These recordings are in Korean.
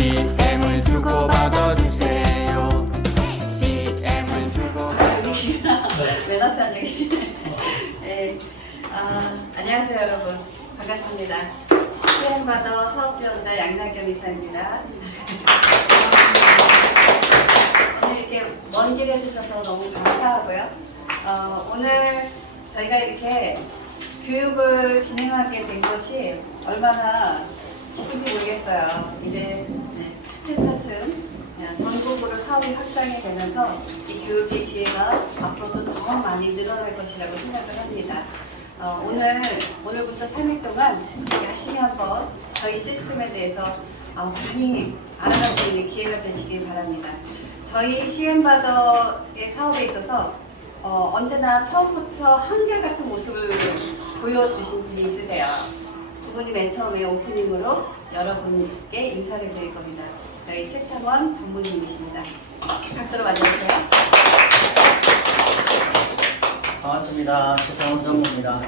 CM을 주고받아 주세요. CM을 주고받아. 맨 앞에 앉아 계시네. 네. 안녕하세요 여러분. 반갑습니다. CM받아 사업지원자 양낙경 이사입니다. 오늘 이렇게 먼 길 해주셔서 너무 감사하고요. 오늘 저희가 이렇게 교육을 진행하게 된 것이 얼마나 기쁜지 모르겠어요. 이제 차츰차츰 전국으로 사업이 확장이 되면서 이 교육의 기회가 앞으로도 더 많이 늘어날 것이라고 생각을 합니다. 오늘부터 3일 동안 열심히 한번 저희 시스템에 대해서 많이 알아갈 수 있는 기회가 되시길 바랍니다. 저희 CM받아의 사업에 있어서 언제나 처음부터 한결같은 모습을 보여주신 분이 있으세요. 그분이 맨 처음에 오프닝으로 여러분께 인사를 드릴 겁니다. 저희 최창원 전무님이십니다. 박수로 맞아주세요. 반갑습니다. 최창원 전무입니다.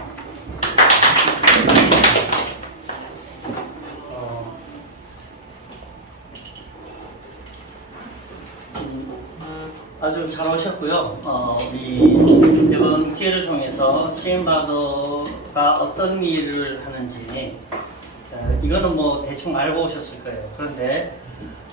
아주 잘 오셨고요. 우리 이번 기회를 통해서 CM받아가 어떤 일을 하는지 이거는 뭐 대충 알고 오셨을 거예요. 그런데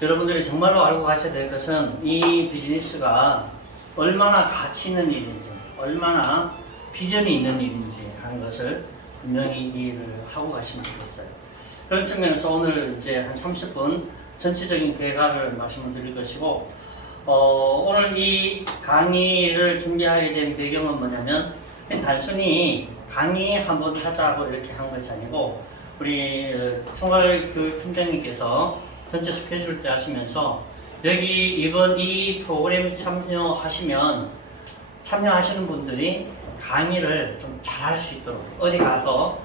여러분들이 정말로 알고 가셔야 될 것은 이 비즈니스가 얼마나 가치 있는 일인지, 얼마나 비전이 있는 일인지 하는 것을 분명히 이해를 하고 가시면 좋겠어요. 그런 측면에서 오늘 이제 한 30분 전체적인 계획을 말씀을 드릴 것이고, 오늘 이 강의를 준비하게 된 배경은 뭐냐면, 그냥 단순히 강의 한번 하자고 이렇게 한 것이 아니고, 우리 총괄교육팀장님께서 전체 스케줄 때 하시면서, 여기 이번 이 프로그램 참여하시는 분들이 강의를 좀 잘할 수 있도록, 어디 가서,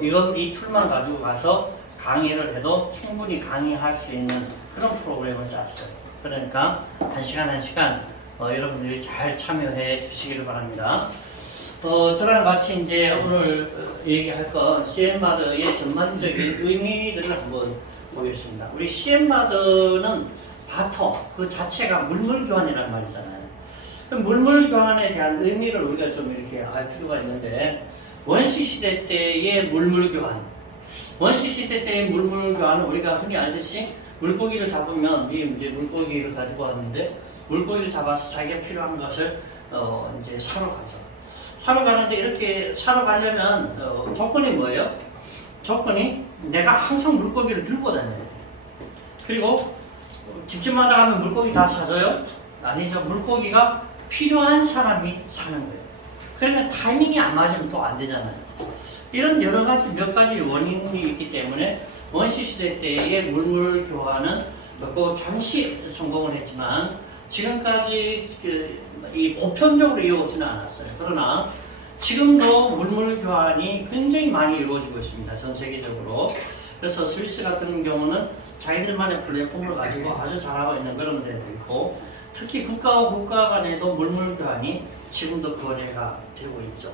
이 툴만 가지고 가서 강의를 해도 충분히 강의할 수 있는 그런 프로그램을 짰어요. 그러니까 1시간 여러분들이 잘 참여해 주시기를 바랍니다. 저랑 같이 이제 오늘 얘기할 건 CM받아의 전반적인 의미들을 한번 보겠습니다. 우리 CM받아는 바터 그 자체가 물물교환이라는 말이잖아요. 그럼 물물교환에 대한 의미를 우리가 좀 이렇게 알 필요가 있는데, 원시시대 때의 물물교환, 원시시대 때의 물물교환은 우리가 흔히 알듯이 물고기를 잡으면 이제 물고기를 가지고 왔는데, 물고기를 잡아서 자기가 필요한 것을 이제 사러 가죠. 사러 가는데, 이렇게 사러 가려면 조건이 뭐예요? 조건이 내가 항상 물고기를 들고 다녀요. 그리고 집집마다 가면 물고기 다 사줘요? 아니죠. 물고기가 필요한 사람이 사는 거예요. 그러면 타이밍이 안 맞으면 또 안 되잖아요. 이런 여러 가지 몇 가지 원인이 있기 때문에 원시시대 때의 물물 교환은 잠시 성공을 했지만 지금까지 이 보편적으로 이루어지는 않았어요. 그러나 지금도 물물 교환이 굉장히 많이 이루어지고 있습니다. 전 세계적으로. 그래서 스위스 같은 경우는 자기들만의 플랫폼을 가지고 아주 잘하고 있는 그런 데도 있고, 특히 국가와 국가 간에도 물물 교환이 지금도 거래가 되고 있죠.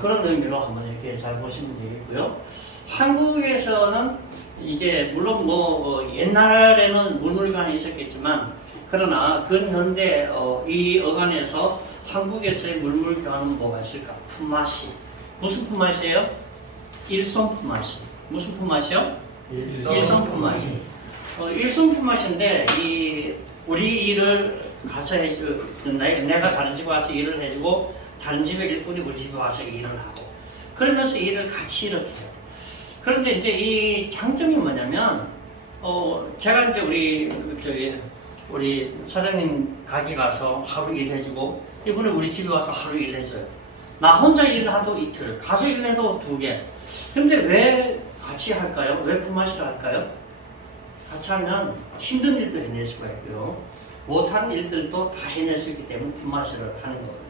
그런 의미로 한번 이렇게 잘 보시면 되겠고요. 한국에서는 이게 물론 옛날에는 물물교환이 있었겠지만, 그러나 근현대 이 어간에서 한국에서의 물물교환은 뭐가 있을까? 품맛이. 무슨 품맛이에요? 일손 품맛이. 무슨 품맛이요? 일손 품맛이. 일손 품맛인데, 우리 일을 가서 내가 다른 집에 와서 일을 해주고, 다른 집에 일꾼이 우리 집에 와서 일을 하고, 그러면서 일을 같이 이렇게 해요. 그런데 이제 이 장점이 뭐냐면, 제가 이제 우리 사장님 가게 가서 하루 일해주고, 이분은 우리 집에 와서 하루 일해줘요. 나 혼자 일을 하도 이틀, 가서 일해도 2개. 근데 왜 같이 할까요? 왜 품앗이를 할까요? 같이 하면 힘든 일도 해낼 수가 있고요. 못하는 일들도 다 해낼 수 있기 때문에 품앗이를 하는 거거든요.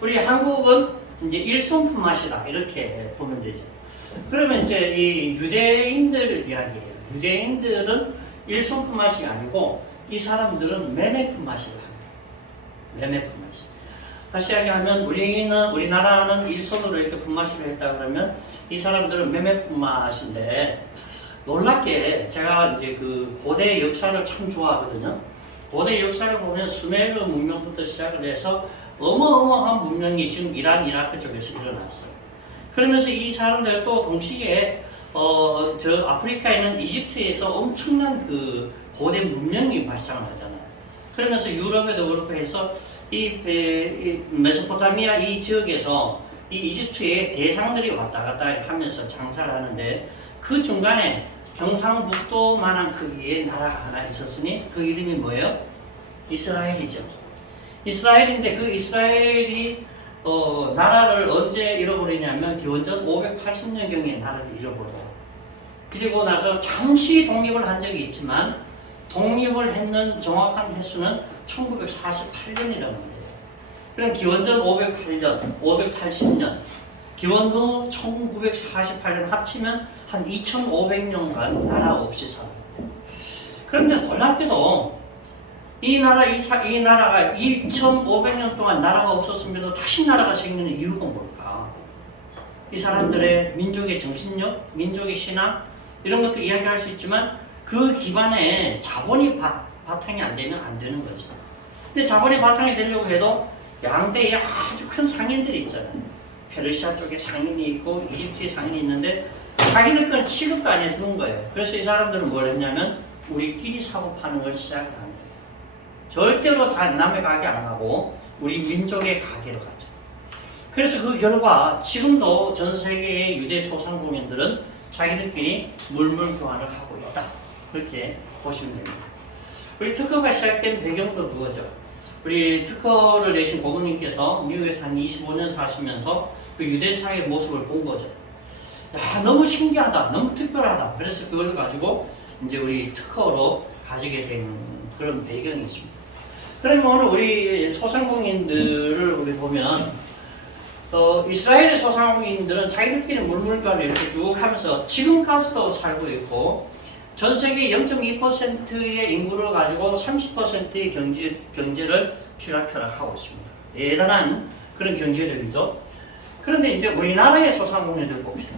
우리 한국은 이제 일손 품앗이다, 이렇게 보면 되죠. 그러면 이제 이 유대인들 이야기예요. 유대인들은 일손 품앗이 아니고, 이 사람들은 매매 품앗이를 합니다. 매매 품앗이. 다시 이야기하면 우리나라는 일손으로 이렇게 품앗이를 했다 그러면, 이 사람들은 매매 품앗인데, 놀랍게 제가 이제 그 고대 역사를 참 좋아하거든요. 고대 역사를 보면 수메르 문명부터 시작을 해서 어마어마한 문명이 지금 이란, 이라크 쪽에서 일어났어요. 그러면서 이 사람들도 동시에 저 아프리카에 있는 이집트에서 엄청난 그 고대 문명이 발상을 하잖아요. 그러면서 유럽에도 그렇고 해서 이 메소포타미아 이 지역에서 이 이집트의 대상들이 왔다 갔다 하면서 장사를 하는데 그 중간에 경상북도만한 크기의 나라가 하나 있었으니 그 이름이 뭐예요? 이스라엘이죠. 이스라엘인데 그 이스라엘이 나라를 언제 잃어버리냐면 기원전 580년경에 나라를 잃어버려요. 그리고 나서 잠시 독립을 한 적이 있지만 독립을 했는 정확한 횟수는 1948년이라는 거예요. 그럼 기원전 508년, 580년, 기원 후 1948년 합치면 한 2500년간 나라 없이 살아요. 그런데 놀랍게도 이 나라가 2500년 동안 나라가 없었음에도 다시 나라가 생기는 이유가 뭘까? 이 사람들의 민족의 정신력, 민족의 신앙 이런 것도 이야기할 수 있지만 그 기반에 자본이 바탕이 안 되면 안 되는 거죠. 근데 자본이 바탕이 되려고 해도 양대에 아주 큰 상인들이 있잖아요. 페르시아 쪽에 상인이 있고 이집트에 상인이 있는데 자기들 건 취급도 안 해주는 거예요. 그래서 이 사람들은 뭘 했냐면 우리끼리 사고 파는 걸 시작을 합니다. 절대로 다 남의 가게 안 가고 우리 민족의 가게로 가죠. 그래서 그 결과 지금도 전 세계의 유대 소상공인들은 자기들끼리 물물 교환을 하고 있다. 그렇게 보시면 됩니다. 우리 특허가 시작된 배경도 그거죠. 우리 특허를 내신 고객님께서 미국에서 한 25년 사시면서 그 유대사의 모습을 본 거죠. 야, 너무 신기하다. 너무 특별하다. 그래서 그걸 가지고 이제 우리 특허로 가지게 된 그런 배경이 있습니다. 그러면 오늘 우리 소상공인들을 우리 보면 이스라엘의 소상공인들은 자기들끼리 물물교환을 이렇게 쭉 하면서 지금까지도 살고 있고 전 세계 0.2%의 인구를 가지고 30%의 경제를 쥐락펴락하고 있습니다. 대단한 그런 경제력이죠. 그런데 이제 우리나라의 소상공인들 봅시다.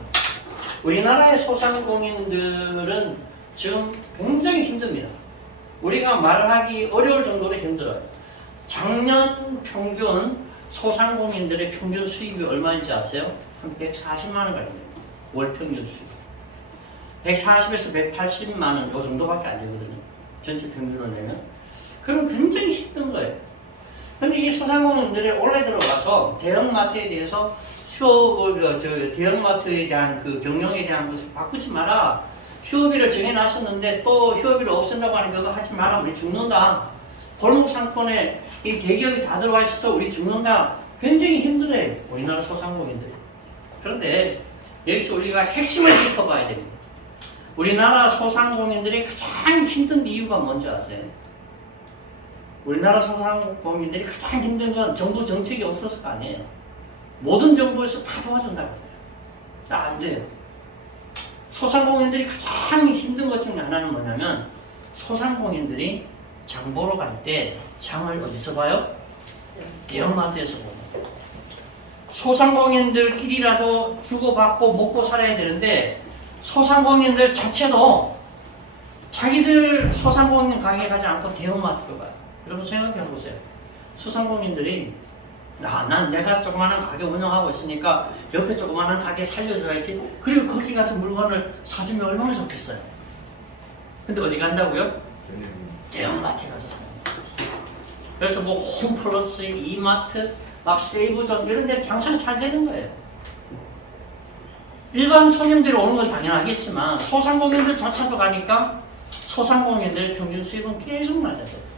우리나라의 소상공인들은 지금 굉장히 힘듭니다. 우리가 말하기 어려울 정도로 힘들어요. 작년 평균 소상공인들의 평균 수입이 얼마인지 아세요? 한 140만 원 가량입니다. 월 평균 수입. 140에서 180만 원 요 정도밖에 안 되거든요. 전체 평균을 내면. 그럼 굉장히 힘든 거예요. 근데 이 소상공인들이 올해 들어가서 대형마트에 대해서 대형마트에 대한 그 경영에 대한 것을 바꾸지 마라. 휴업일을 정해놨었는데 또 휴업일을 없앤다고 하는 그거 하지 마라. 우리 죽는다. 골목 상권에 이 대기업이 다 들어와 있어서 우리 죽는다. 굉장히 힘들어요. 우리나라 소상공인들. 그런데 여기서 우리가 핵심을 짚어봐야 됩니다. 우리나라 소상공인들이 가장 힘든 이유가 뭔지 아세요? 우리나라 소상공인들이 가장 힘든 건 정부 정책이 없어서가 아니에요. 모든 정부에서 다 도와준다고 해요. 안 돼요. 소상공인들이 가장 힘든 것 중에 하나는 뭐냐면 소상공인들이 장 보러 갈 때 장을 어디서 봐요? 대형마트에서 봅니다. 소상공인들끼리라도 주고받고 먹고 살아야 되는데 소상공인들 자체도 자기들 소상공인 가게 가지 않고 대형마트로 가요. 여러분 생각해 보세요. 소상공인들이 난 내가 조그마한 가게 운영하고 있으니까 옆에 조그마한 가게 살려줘야지. 그리고 거기 가서 물건을 사주면 얼마나 좋겠어요. 근데 어디 간다고요? 대형마트에 가서 삽니다. 그래서 뭐 홈플러스, 이마트, 막 세이브존 이런 데 장사가 잘 되는 거예요. 일반 손님들이 오는 건 당연하겠지만 소상공인들조차도 가니까 소상공인들의 평균 수입은 계속 낮아져요.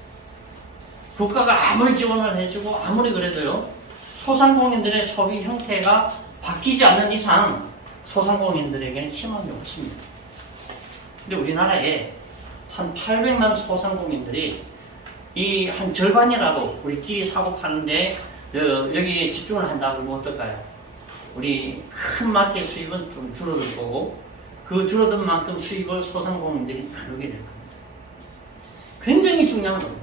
국가가 아무리 지원을 해주고 아무리 그래도요 소상공인들의 소비 형태가 바뀌지 않는 이상 소상공인들에게는 희망이 없습니다. 근데 우리나라에 한 800만 소상공인들이 이 한 절반이라도 우리끼리 사고 파는데 여기에 집중을 한다고 하면 어떨까요? 우리 큰 마트의 수입은 좀 줄어들 거고 그 줄어든 만큼 수입을 소상공인들이 나누게 될 겁니다. 굉장히 중요한 겁니다.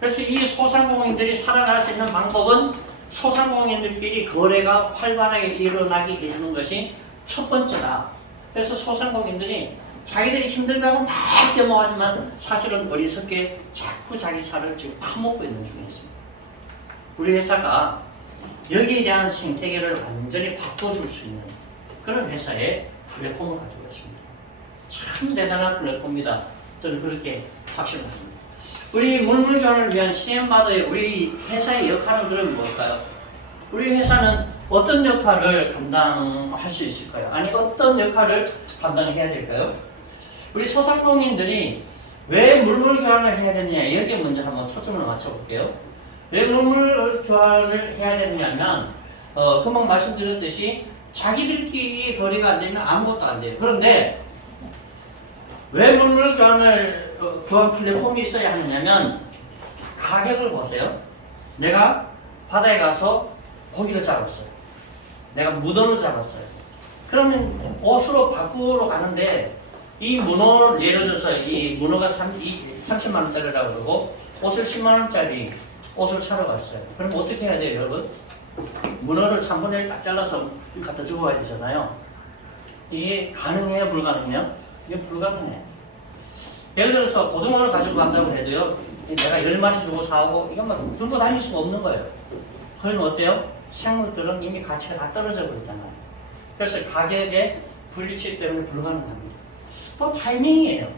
그래서 이 소상공인들이 살아날 수 있는 방법은 소상공인들끼리 거래가 활발하게 일어나게 해주는 것이 첫 번째다. 그래서 소상공인들이 자기들이 힘들다고 막 데모하지만 사실은 어리석게 자꾸 자기 살을 지금 파먹고 있는 중에 있습니다. 우리 회사가 여기에 대한 생태계를 완전히 바꿔줄 수 있는 그런 회사의 플랫폼을 가지고 있습니다. 참 대단한 플랫폼입니다. 저는 그렇게 확신합니다. 우리 물물교환을 위한 CM바더의 우리 회사의 역할은 그럼 뭘까요? 우리 회사는 어떤 역할을 감당할 수 있을까요? 아니 어떤 역할을 감당해야 될까요? 우리 소상공인들이 왜 물물교환을 해야 되느냐 여기에 먼저 한번 초점을 맞춰볼게요. 왜 물물교환을 해야 되느냐면 금방 말씀드렸듯이 자기들끼리 거래가 안 되면 아무것도 안 돼요. 그런데 왜 물물교환을 교환 플랫폼이 있어야 하느냐면 가격을 보세요. 내가 바다에 가서 고기를 잡았어요. 내가 문어를 잡았어요. 그러면 옷으로 바꾸러 가는데 이 문어 예를 들어서 이 문어가 30만 원짜리라고 그러고 옷을 10만 원짜리 옷을 사러 갔어요. 그럼 어떻게 해야 돼요, 여러분? 문어를 3분의 1 딱 잘라서 갖다 주고 가야 되잖아요. 이게 가능해요, 불가능해요? 이게 불가능해요. 예를 들어서 고등어를 가지고 간다고 해도요, 내가 10마리 주고 사고 이건 막 들고 다닐 수가 없는 거예요. 그러면 어때요? 생물들은 이미 가치가 다 떨어져 버리잖아요. 그래서 가격의 불일치 때문에 불가능합니다. 또 타이밍이에요.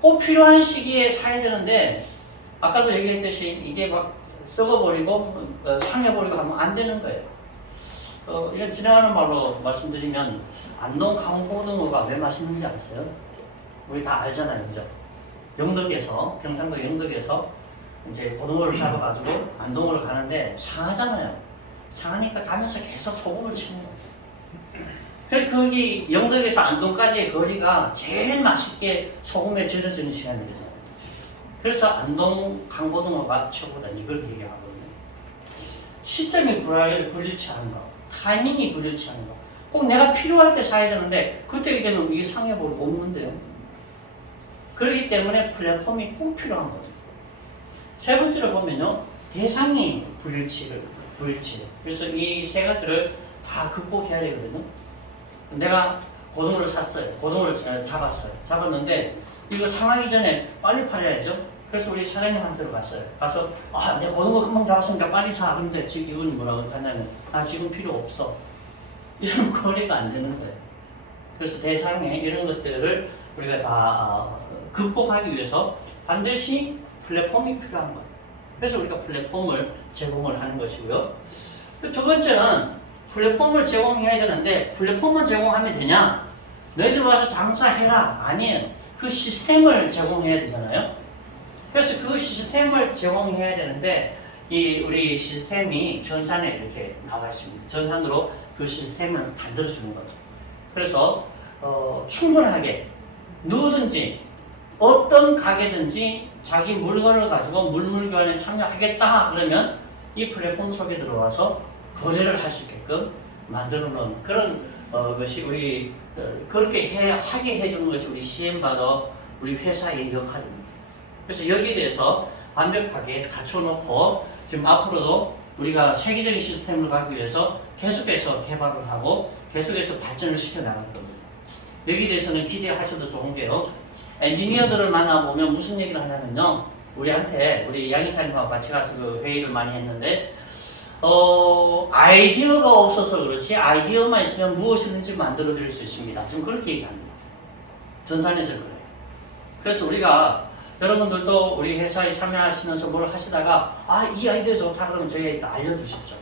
꼭 필요한 시기에 사야 되는데 아까도 얘기했듯이 이게 막 썩어버리고 상해버리고 하면 안 되는 거예요. 이건 지나가는 말로 말씀드리면 안동 강고등어가 왜 맛있는지 아세요? 우리 다 알잖아요, 그죠? 영덕에서 경상도 영덕에서 이제 고등어를 잡아가지고 안동으로 가는데 상하잖아요. 상하니까 가면서 계속 소금을 치는 거예요. 그래서 거기 영덕에서 안동까지의 거리가 제일 맛있게 소금에 절여지는 시간이거든요. 그래서 안동 강고등어가 최고다 이걸 얘기하거든요. 시점이 불일치하는 거, 타이밍이 불일치하는 거. 꼭 내가 필요할 때 사야 되는데 그때 되면 이게 상해버리고 없는데요. 그렇기 때문에 플랫폼이 꼭 필요한 거죠. 세 번째로 보면요, 대상이 불일치. 그래서 이 세 가지를 다 극복해야 되거든요. 내가 고등어를 샀어요. 고등어를 잡았어요. 잡았는데 이거 상하기 전에 빨리 팔아야죠. 그래서 우리 사장님한테로 갔어요. 가서 내 고등어 금방 잡았으니까 빨리 사. 그런데 지금 이분이 뭐라고 하냐면 지금 필요 없어. 이런 거래가 안 되는 거예요. 그래서 대상에 이런 것들을 우리가 다 극복하기 위해서 반드시 플랫폼이 필요한 거예요. 그래서 우리가 플랫폼을 제공을 하는 것이고요. 두 번째는 플랫폼을 제공해야 되는데 플랫폼만 제공하면 되냐? 너희들 와서 장사해라. 아니에요. 그 시스템을 제공해야 되잖아요. 그래서 그 시스템을 제공해야 되는데 우리 시스템이 전산에 이렇게 나와 있습니다. 전산으로 그 시스템을 만들어주는 거죠. 그래서 충분하게 누구든지 어떤 가게든지 자기 물건을 가지고 물물교환에 참여하겠다 그러면 이 플랫폼 속에 들어와서 거래를 할 수 있게끔 만들어 놓은 그런 것이 우리 그렇게 하게 해주는 것이 우리 CM바더 우리 회사의 역할입니다. 그래서 여기에 대해서 완벽하게 갖춰놓고 지금 앞으로도 우리가 세계적인 시스템을 가기 위해서 계속해서 개발을 하고 계속해서 발전을 시켜나갈 겁니다. 여기에 대해서는 기대하셔도 좋은 게요. 엔지니어들을 만나보면 무슨 얘기를 하냐면요. 우리 양 이사님하고 같이 가서 그 회의를 많이 했는데 아이디어가 없어서 그렇지 아이디어만 있으면 무엇이든지 만들어 드릴 수 있습니다. 지금 그렇게 얘기합니다. 전산에서 그래요. 그래서 우리가 여러분들도 우리 회사에 참여하시면서 뭘 하시다가 이 아이디어 좋다 그러면 저희에게 알려주십시오.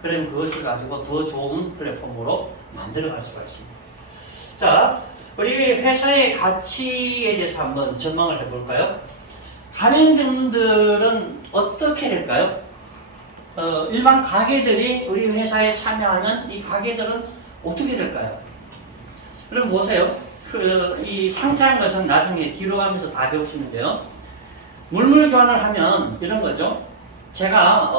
그러면 그것을 가지고 더 좋은 플랫폼으로 만들어 갈 수가 있습니다. 자, 우리 회사의 가치에 대해서 한번 전망을 해볼까요? 가맹점들은 어떻게 될까요? 일반 가게들이 우리 회사에 참여하는 이 가게들은 어떻게 될까요? 그럼 보세요. 이 상세한 것은 나중에 뒤로 가면서 다 배우시는데요. 물물교환을 하면 이런 거죠. 제가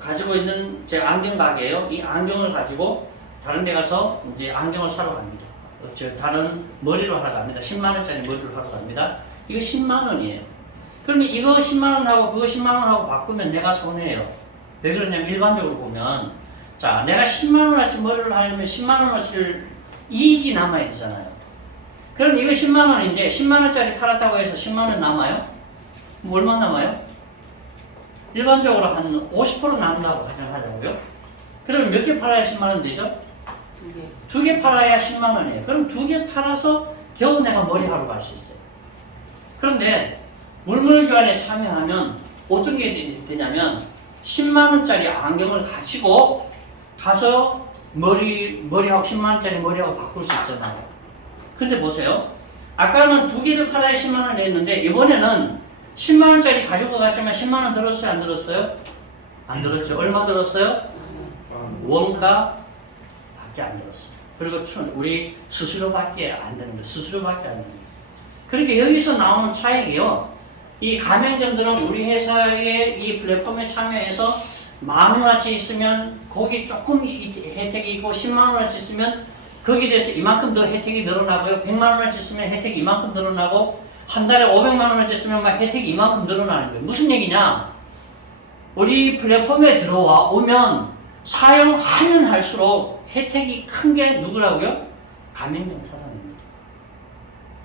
가지고 있는 제 안경 가게예요. 이 안경을 가지고 다른 데 가서 이제 안경을 사러 갑니다. 다른 머리로 하러 갑니다. 10만 원짜리 머리로 하러 갑니다. 이거 10만 원이에요. 그러면 이거 10만 원하고 그거 10만 원하고 바꾸면 내가 손해예요. 왜 그러냐면 일반적으로 보면 내가 10만 원어치 머리를 하려면 10만 원어치를 이익이 남아야 되잖아요. 그럼 이거 10만 원인데 10만 원짜리 팔았다고 해서 10만 원 남아요? 뭐 얼마 남아요? 일반적으로 한 50% 남는다고 가정하자고요. 그럼 몇 개 팔아야 10만 원 되죠? 2개 팔아야 10만 원이에요. 그럼 2개 팔아서 겨우 내가 머리하러 갈 수 있어요. 그런데 물물교환에 참여하면 어떤 게 되냐면 10만 원짜리 안경을 가지고 가서 머리하고 10만 원짜리 머리하고 바꿀 수 있잖아요. 근데 보세요. 아까는 2개를 팔아야 10만 원을 냈는데 이번에는 10만 원짜리 가지고 갔지만 10만 원 들었어요? 안 들었어요? 안 들었죠. 얼마 들었어요? 원가밖에 안 들었어요. 그리고 우리 수수료밖에 안 되는 거예요. 수수료밖에 안 되는 거예요. 그러니까 여기서 나오는 차익이요. 이 가맹점들은 우리 회사의 이 플랫폼에 참여해서 10,000원어치 있으면 거기 조금 혜택이 있고 10만원어치 있으면 거기에 대해서 이만큼 더 혜택이 늘어나고요. 100만원어치 있으면 혜택이 이만큼 늘어나고 한 달에 500만원어치 있으면 막 혜택이 이만큼 늘어나는 거예요. 무슨 얘기냐? 우리 플랫폼에 들어와 오면 사용하면 할수록 혜택이 큰 게 누구라고요? 가맹점 사장입니다.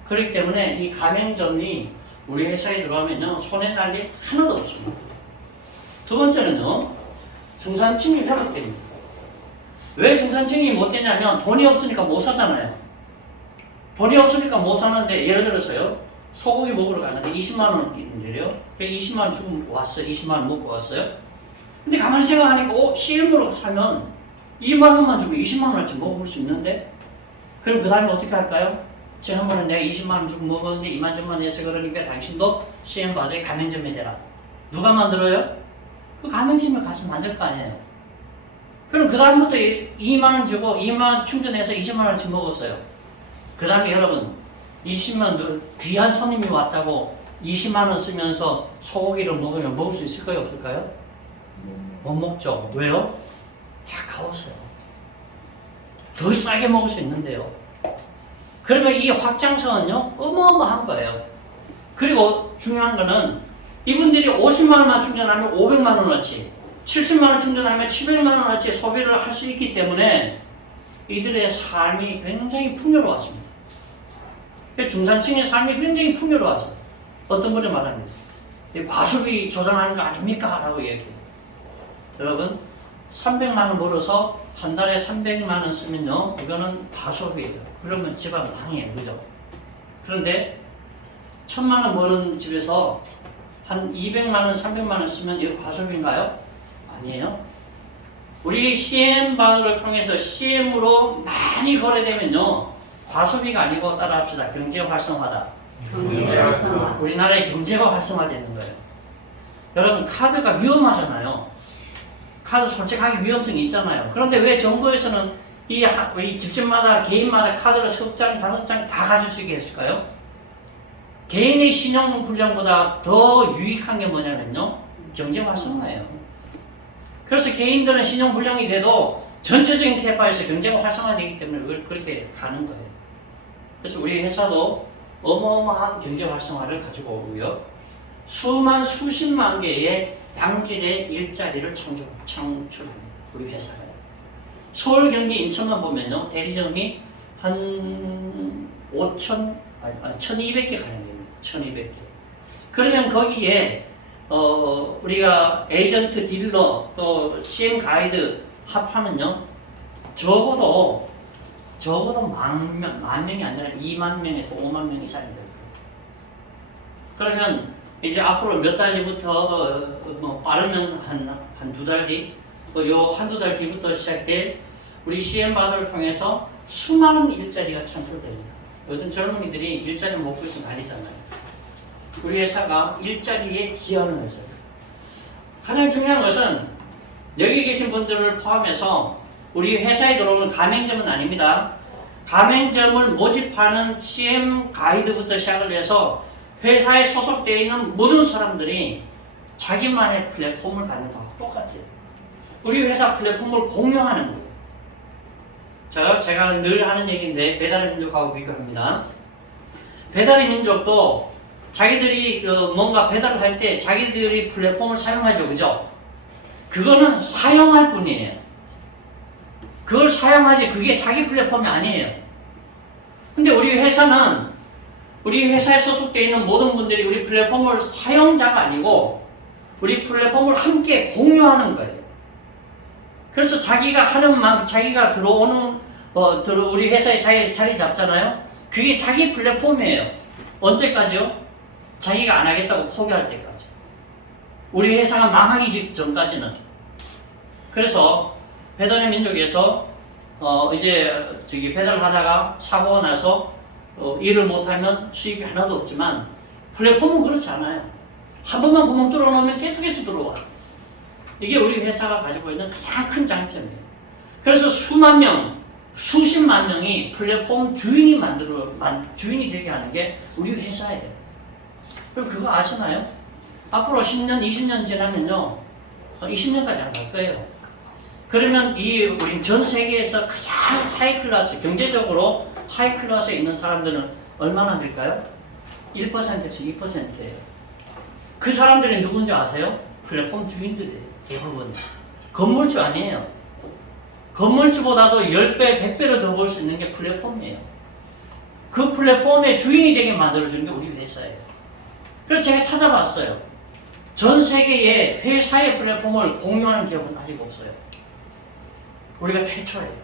그렇기 때문에 이 가맹점이 우리 회사에 들어가면요 손해 날 일 하나도 없습니다. 두 번째는요 중산층이 회복됩니다. 왜 중산층이 못 되냐면 돈이 없으니까 못 사잖아요. 돈이 없으니까 못 사는데 예를 들어서요 소고기 먹으러 갔는데 20만 원인데요. 20만 원 주고 왔어요. 20만 원 먹고 왔어요. 근데 가만히 생각하니까 CM으로 사면 2만 원만 주고 20만 원어치 먹을 수 있는데 그럼 그 다음에 어떻게 할까요? 지난번에 내가 20만 원 주고 먹었는데 2만 점만 해서 그러니까 당신도 CM 받아야 가맹점에 되라. 누가 만들어요? 그 가맹점에 가서 만들 거 아니에요. 그럼 그 다음부터 2만 원 주고 2만 원 충전해서 20만 원치 먹었어요. 그 다음에 여러분 20만 원 귀한 손님이 왔다고 20만 원 쓰면서 소고기를 먹으면 먹을 수 있을까요? 없을까요? 못 먹죠. 왜요? 아까워서요. 더 싸게 먹을 수 있는데요. 그러면 이 확장성은요 어마어마한 거예요. 그리고 중요한 거는 이분들이 50만 원만 충전하면 500만 원어치 70만 원 충전하면 700만 원어치 소비를 할 수 있기 때문에 이들의 삶이 굉장히 풍요로웠습니다. 중산층의 삶이 굉장히 풍요로워서 어떤 분이 말합니다. 과소비 조장하는 거 아닙니까? 라고 얘기해요. 여러분 300만 원 벌어서 한 달에 300만 원 쓰면요 이거는 과소비예요. 그러면 집안 망해요. 그죠? 그런데 1000만 원 버는 집에서 한 200만 원, 300만 원 쓰면 이거 과소비인가요? 아니에요. 우리 CM 바를 통해서 CM으로 많이 거래되면요 과소비가 아니고 따라합시다. 경제 활성화다. 우리나라의 경제가 활성화되는 거예요. 여러분 카드가 위험하잖아요. 카드 솔직하게 위험성이 있잖아요. 그런데 왜 정부에서는 이 집집마다 개인마다 카드를 3장, 5장 다 가질 수 있게 했을까요? 개인의 신용 불량보다 더 유익한 게 뭐냐면요 경제 활성화예요. 그래서 개인들은 신용 불량이 돼도 전체적인 캐파에서 경제가 활성화되기 때문에 그렇게 가는 거예요. 그래서 우리 회사도 어마어마한 경제 활성화를 가지고 오고요. 수십만 개의 양질의 일자리를 창출합니다. 우리 회사가. 서울, 경기, 인천만 보면요. 대리점이 한 1200개 가량 됩니다. 1200개. 그러면 거기에 우리가 에이전트, 딜러, 또 CM 가이드 합하면요. 적어도 만 명이 아니라 2만 명에서 5만 명 이상이 될 거예요. 그러면 이제 앞으로 몇 달 뒤부터 빠르면 한 두 달 뒤, 요 한두 달 뒤부터 시작될 우리 CM 바들을 통해서 수많은 일자리가 창출됩니다. 요즘 젊은이들이 일자리 먹고 있으면 난리잖아요. 우리 회사가 일자리에 기여하는 회사예요. 가장 중요한 것은 여기 계신 분들을 포함해서 우리 회사에 들어오는 가맹점은 아닙니다. 가맹점을 모집하는 CM 가이드부터 시작을 해서 회사에 소속되어 있는 모든 사람들이 자기만의 플랫폼을 갖는 거하고 똑같아요. 우리 회사 플랫폼을 공유하는 거예요. 제가 늘 하는 얘기인데 배달의 민족하고 비교합니다. 배달의 민족도 자기들이 뭔가 배달을 할 때 자기들이 플랫폼을 사용하죠. 그죠? 그거는 사용할 뿐이에요. 그걸 사용하지 그게 자기 플랫폼이 아니에요. 근데 우리 회사에 소속되어 있는 모든 분들이 우리 플랫폼을 사용자가 아니고 우리 플랫폼을 함께 공유하는 거예요. 그래서 자기가 하는 만 자기가 들어오는 우리 회사에 자리 잡잖아요. 그게 자기 플랫폼이에요. 언제까지요? 자기가 안 하겠다고 포기할 때까지. 우리 회사가 망하기 직전까지는. 그래서 배달의 민족에서 이제 배달하다가 사고가 나서 일을 못하면 수입이 하나도 없지만 플랫폼은 그렇지 않아요. 한 번만 구멍 뚫어놓으면 계속해서 들어와. 이게 우리 회사가 가지고 있는 가장 큰 장점이에요. 그래서 수만 명, 수십만 명이 플랫폼 주인이 주인이 되게 하는 게 우리 회사예요. 그럼 그거 아시나요? 앞으로 10년, 20년 지나면요, 20년까지 안 갈 거예요. 그러면 우리 전 세계에서 가장 하이 클래스, 경제적으로 하이 클래스에 있는 사람들은 얼마나 될까요? 1%에서 2%예요. 그 사람들이 누군지 아세요? 플랫폼 주인들이에요. 대부분. 건물주 아니에요. 건물주보다도 10배, 100배를 더 벌 수 있는 게 플랫폼이에요. 그 플랫폼의 주인이 되게 만들어주는 게 우리 회사예요. 그래서 제가 찾아봤어요. 전 세계에 회사의 플랫폼을 공유하는 기업은 아직 없어요. 우리가 최초예요.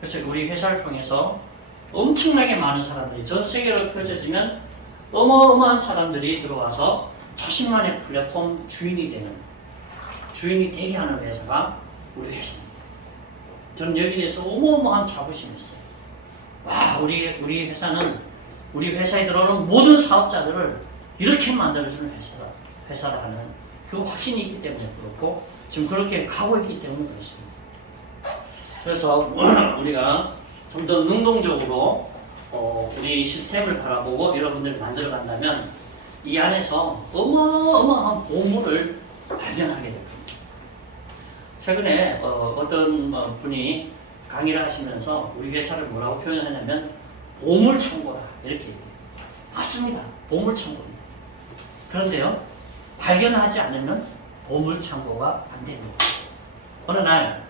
그래서 우리 회사를 통해서 엄청나게 많은 사람들이 전 세계로 펼쳐지면 어마어마한 사람들이 들어와서 자신만의 플랫폼 주인이 되게 하는 회사가 우리 회사입니다. 저는 여기에서 어마어마한 자부심이 있어요. 와, 우리 회사는 우리 회사에 들어오는 모든 사업자들을 이렇게 만들어주는 회사라는 그 확신이 있기 때문에 그렇고 지금 그렇게 가고 있기 때문에 그렇습니다. 그래서 우리가 좀 더 능동적으로 우리 시스템을 바라보고 여러분들이 만들어 간다면 이 안에서 어마어마한 보물을 발견하게 될 겁니다. 최근에 어떤 분이 강의를 하시면서 우리 회사를 뭐라고 표현하냐면 보물창고다 이렇게 얘기해요. 맞습니다. 보물창고입니다. 그런데요, 발견하지 않으면 보물창고가 안 됩니다. 어느 날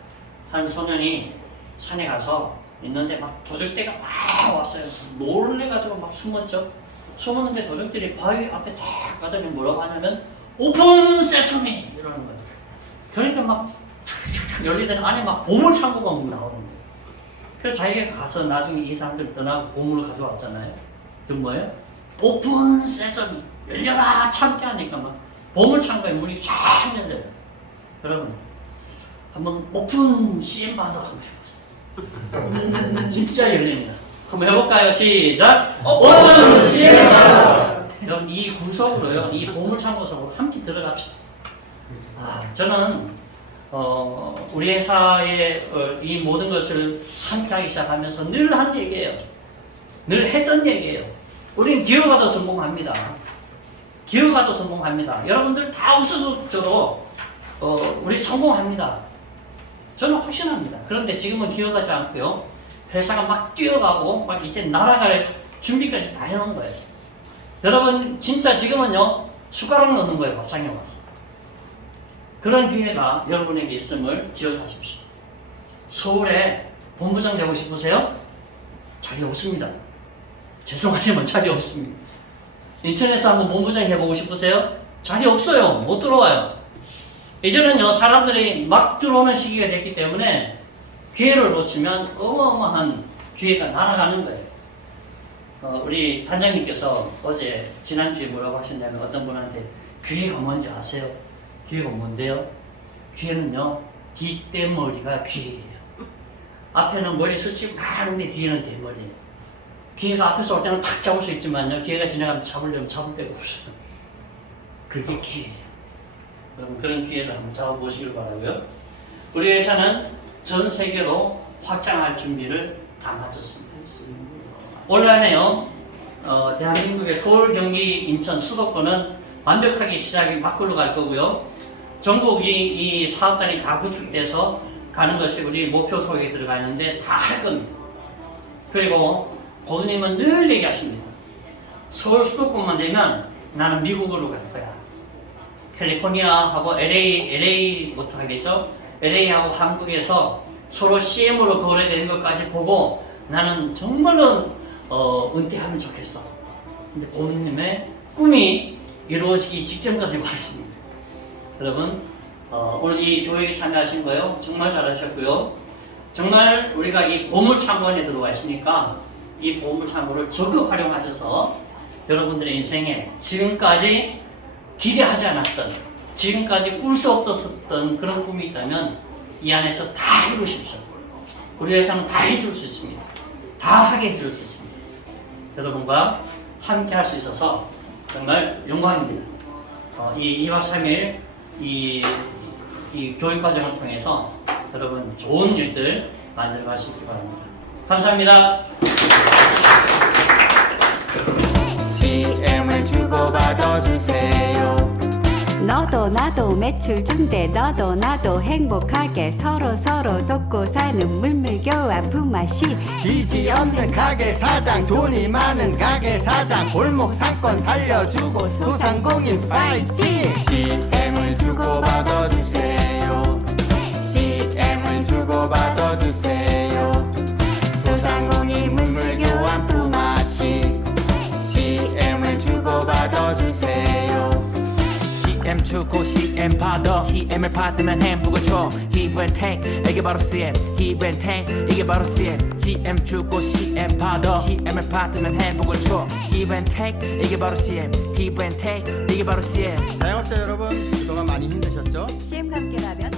한 소년이 산에 가서 있는데 막 도적대가 막 왔어요. 놀래가지고 막 숨었죠. 숨었는데 도적들이 바위 앞에 딱 가더니 뭐라고 하냐면 오픈 세서미 이러는 거예요. 그러니까 막 열리더니 안에 막 보물창고가 막 나오는 거예요. 그래서 자기가 가서 나중에 이 사람들 떠나고 보물을 가져왔잖아요. 그 뭐예요? 오픈 세서미 열려라 참게 하니까 막 보물창고에 문이 쫙 열려요. 여러분 한번 오픈 CM 바도 한번 해보세요. 진짜 열립니다. 한번 해볼까요? 시작! 오픈 CM 바도! 여러분 이 구석으로요, 이 보물창고 속으로 함께 들어갑시다. 저는 우리 회사의 이 모든 것을 함께 하기 시작하면서 늘 한 얘기예요. 늘 했던 얘기예요. 우리는 기어가도 성공합니다. 기어가도 성공합니다. 여러분들 다 없어져도 우리 성공합니다. 저는 확신합니다. 그런데 지금은 기어가지 않고요. 회사가 막 뛰어가고 막 이제 날아갈 준비까지 다 해놓은 거예요. 여러분 진짜 지금은요 숟가락 넣는 거예요. 밥상에 와서. 그런 기회가 여러분에게 있음을 기억하십시오. 서울에 본부장 되고 싶으세요? 자리 없습니다. 죄송하지만 자리 없습니다. 인천에서 한번 본부장 해보고 싶으세요? 자리 없어요. 못 들어와요. 이제는요 사람들이 막 들어오는 시기가 됐기 때문에 기회를 놓치면 어마어마한 기회가 날아가는 거예요. 우리 단장님께서 어제 지난주에 뭐라고 하셨냐면 어떤 분한테 기회가 뭔지 아세요? 기회가 뭔데요? 기회는요 뒷대머리가 기회예요. 앞에는 머리숱이 많은데 뒤에는 대머리예요. 기회가 앞에서 올 때는 탁 잡을 수 있지만요 기회가 지나가면 잡으려면 잡을 데가 없어요. 그게 기회예요. 여러분 그런 기회를 한번 잡아보시길 바라고요. 우리 회사는 전 세계로 확장할 준비를 다 마쳤습니다. 올 한해요 대한민국의 서울, 경기, 인천, 수도권은 완벽하게 시작이 막 굴러갈 거고요. 전국이 이 사업단이 다 구축돼서 가는 것이 우리 목표 속에 들어가 있는데 다 할 겁니다. 그리고 고객님은 늘 얘기하십니다. 서울 수도권만 되면 나는 미국으로 갈 거야. 캘리포니아하고 LA부터 하겠죠. LA하고 한국에서 서로 CM으로 거래되는 것까지 보고 나는 정말로 은퇴하면 좋겠어. 근데 부모님의 꿈이 이루어지기 직전까지 와 있습니다. 여러분 오늘 이 교육에 참여하신 거요 정말 잘하셨고요. 정말 우리가 이 보물창고에 들어와 있으니까 이 보물창고를 적극 활용하셔서 여러분들의 인생에 지금까지 기대하지 않았던, 지금까지 꿀 수 없었던 그런 꿈이 있다면 이 안에서 다 이루십시오. 우리 회사는 다 해줄 수 있습니다. 다 하게 해줄 수 있습니다. 여러분과 함께 할 수 있어서 정말 영광입니다. 이 2박 3일 이 교육 과정을 통해서 여러분 좋은 일들 만들어 가시기 바랍니다. 감사합니다. CM을 주고받아 주세요. 너도 나도 매출 중대 너도 나도 행복하게 서로 돕고 사는 물밀교환 품앗이 빚이 없는 가게 사장, 돈이 많은 가게 사장, 골목 상권 살려주고 소상공인 파이팅. CM을 주고받아 주세요. CM을 주고받아 주세요. 소상공인 물물교환 품앗이 CM을 주고받아 주세요. CM 주고 CM 받아 CM을 받으면 행복을 줘 Give and take 이게 바로 CM Give and take 이게 바로 CM CM 주고 CM 받아 CM을 받으면 행복을 줘 Give and take 이게 바로 CM Give and take 이게 바로 CM 자영업자 여러분, 그동안 많이 힘드셨죠? CM과 함께라면